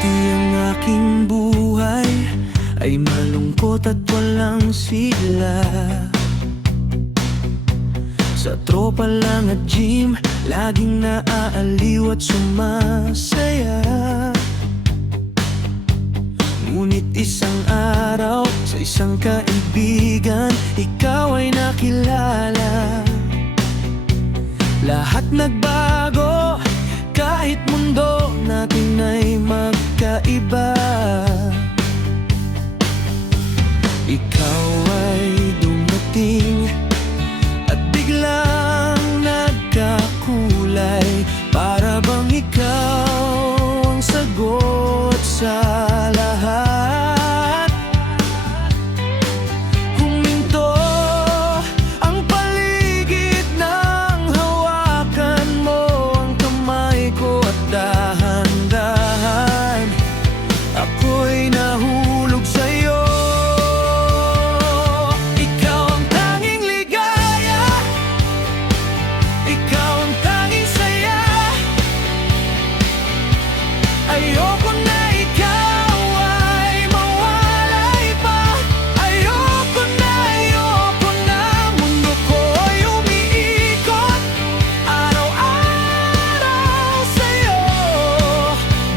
di ang aking buhay ay malungkot at walang sigla. Sa tropa lang at gym, laging naaaliw at sumasaya. Ngunit isang araw, sa isang kaibigan, ikaw ay nakilala. Lahat nagbago, kahit mundo natin ay magkaiba. Ikaw ay dumating at biglang nagkakulay, para bang ikaw ang sagot sa lahat. Huminto ang paligid nang hawakan mo ang kamay ko, at dahan-dahan ako'y nahulog sa'yo. Ikaw ang tanging ligaya, ikaw ang tanging saya. Ayoko na ikaw ay mawalay pa. Ayoko na, mundo ko'y umiikot araw-araw sa'yo.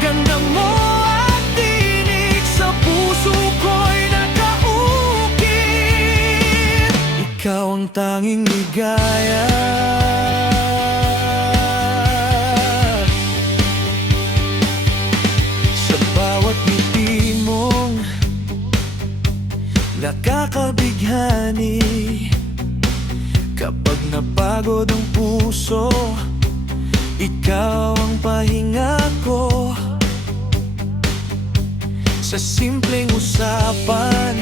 Ganda mo at tinig sa puso ko'y nakaukit. Ikaw ang tanging ligaya. Sa bawat ngiti mong nakakabighani, kapag napagod ang puso, ikaw ang pahinga ko. Sa simpleng usapan,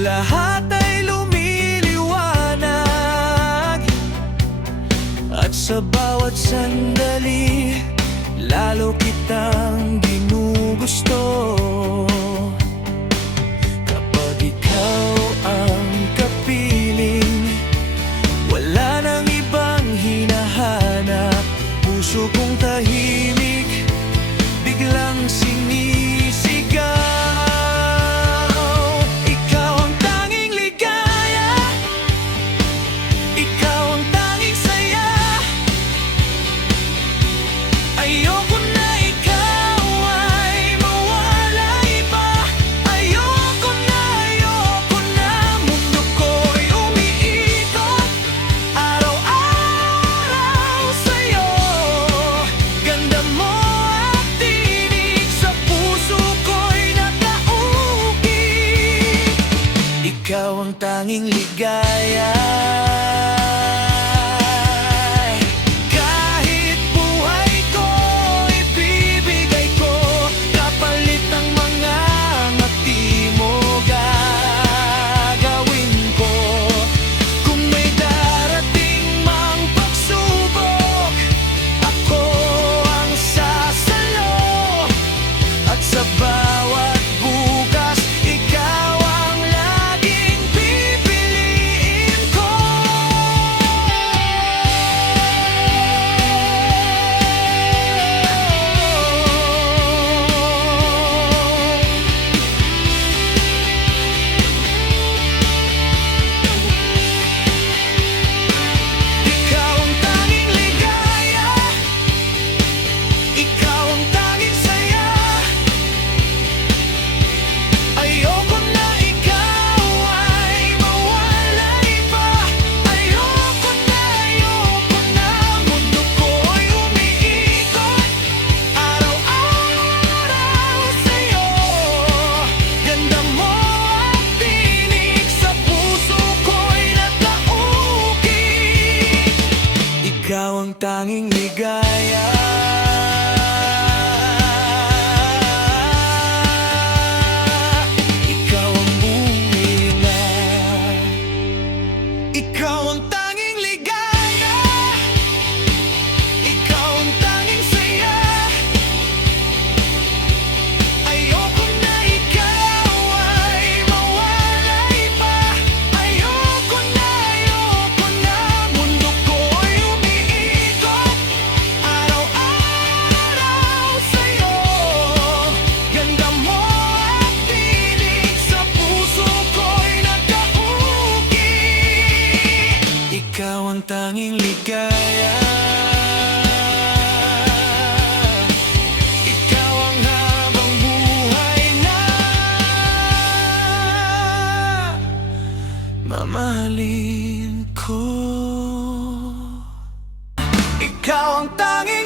lahat ay lumiliwanag. At sa bawat sandali, lalo kitang ginugusto. Kapag ikaw ang kapiling, wala nang ibang hinahanap. Puso kong tahimik, biglang sinisigaw. Ikaw ang tanging ligaya, ikaw ang tanging saya. Ayoko na ikaw ay mawalay pa. Ayoko na, mundo ko'y umiikot araw-araw sa'yo. Ganda mo at tinig sa puso ko'y nakaukit. Ikaw ang tanging ligaya. Kahit buhay ko, ibibigay ko, kapalit ng mga ngati mo, gagawin ko. Kung may darating mang pagsubok, ako ang sasalo. At sa bawat bukas, ikaw ang laging pipiliin ko. Ikaw ang tanging ligaya, ikaw ang tanging saya. Ayoko na ikaw ay mawalay pa. Ayoko na, mundo ko'y umiikot araw-araw sa'yo. Ganda mo at tinig sa puso ko'y nakaukit. Ikaw ang tanging ligaya. Ikaw ang bumila. Ikaw ang tanging ligaya, ikaw ang tanging saya. Ayoko na ikaw ay mawalay pa. Ayoko na, mundo ko'y umiikot araw-araw ang tanging ligaya. Ikaw ang habang buhay na mamahalin ko. Ikaw ang tanging